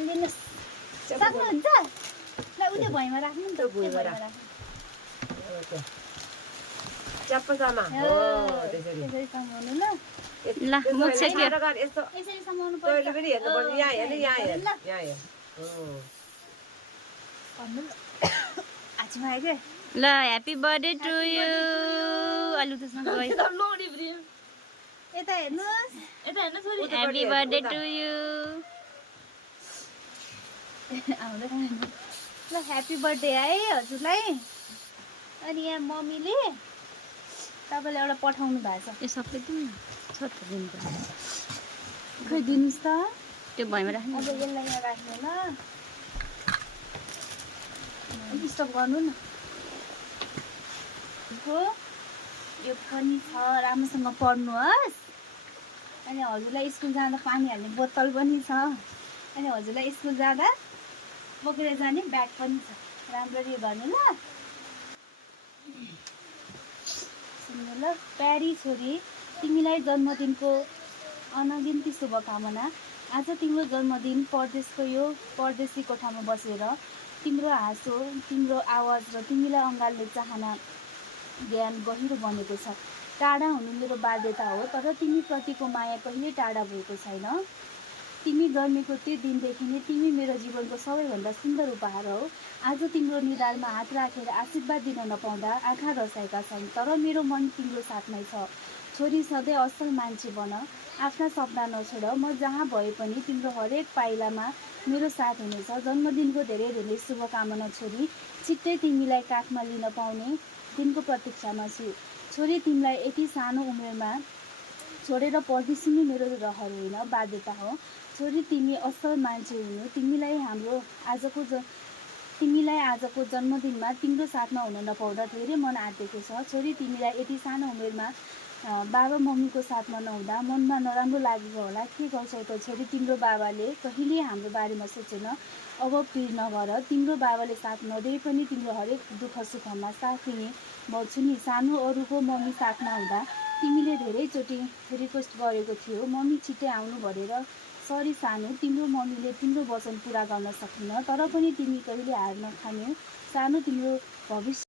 लिनुहोस् सक्नुहुन्छ ल उतै भुइँमा राख्नु नि त भुइँमा राख्नु च्याप्पसामा हो त्यसरी त्यसरी समाउनु ल ल मुख छेक्यो यस्तो यसरी समाउनु तैँले पर्छ पनि हेर्नु पर्छ यहाँ हेर्नु यहाँ हेर यहाँ हेर भन्नु ल आछिमा आइगे ल ह्यापी बर्थडे टु यु अलु त्यसमा गयो यता हेर्नुहोस् ह्यापी बर्थडे टु यु आउँदैन ल ह्यापी बर्थडे है हजुरलाई अनि यहाँ मम्मीले तपाईँलाई एउटा पठाउनु भएको छ यो सबै दिनु छोटो दिनु पर्छ खै दिनुहोस् त त्यो भुइँमा राख्नु अब यसलाई यहाँ राख्नु ल स्टप गर्नु न हो यो पनि छ राम्रोसँग पढ्नुहोस् अनि हजुरलाई स्कुल जाँदा पानी हाल्ने बोतल पनि छ अनि हजुरलाई स्कुल जाँदा बोकेर जाने ब्याग पनि छ राम्ररी गर्नु ल सुन्नु ल प्यारी छोरी तिमीलाई जन्मदिनको अनगिन्ती शुभकामना आज तिम्रो जन्मदिन परदेशको यो परदेशी कोठामा बसेर तिम्रो हाँसो तिम्रो आवाज र तिमीलाई अँगाल्ने चाहना ज्ञान गहिरो बनेको छ टाढा हुनु मेरो बाध्यता हो तर तिमीप्रतिको माया कहिले टाढा भएको छैन तिमी जन्मेको त्यो दिनदेखि नै तिमी मेरो जीवनको सबैभन्दा सुन्दर उपहार हो आज तिम्रो निधारमा हात राखेर आशीर्वाद दिन नपाउँदा आँखा रसाएका छन् तर मेरो मन तिम्रो साथमै छ छोरी सधैँ असल मान्छे बन आफ्ना सपना नछोड म जहाँ भए पनि तिम्रो हरेक पाइलामा मेरो साथ हुनेछ जन्मदिनको धेरै धेरै शुभकामना छोरी छिट्टै तिमीलाई काखमा लिन पाउने दिनको प्रतीक्षामा छु छोरी तिमीलाई यति सानो उमेरमा छोडेर परदेशिनु मेरो रहर होइन बाध्यता हो छोरी तिमी असल मान्छे हुनु तिमीलाई आजको जन्मदिनमा तिम्रो साथमा हुन नपाउँदा धेरै मन आँटेको छ छोरी तिमीलाई यति सानो उमेरमा बाबा मम्मीको साथमा नहुँदा मनमा नराम्रो लागेको होला के गर्छौ त छोरी तिम्रो बाबाले कहिले हाम्रो बारेमा सोचेन अब पिर नगर तिम्रो बाबाले साथ नदिए पनि तिम्रो हरेक दुःख सुखमा साथ दिने भन्छु नि सानो अरूको मम्मी साथमा हुँदा तिमीले धेरैचोटि रिक्वेस्ट गरेको थियो मम्मी छिट्टै आउनु भनेर सरी सानो तिम्रो मम्मीले तिम्रो वचन पुरा गर्न सकिन तर पनि तिमी कहिले हार नखानु सानो तिम्रो भविष्य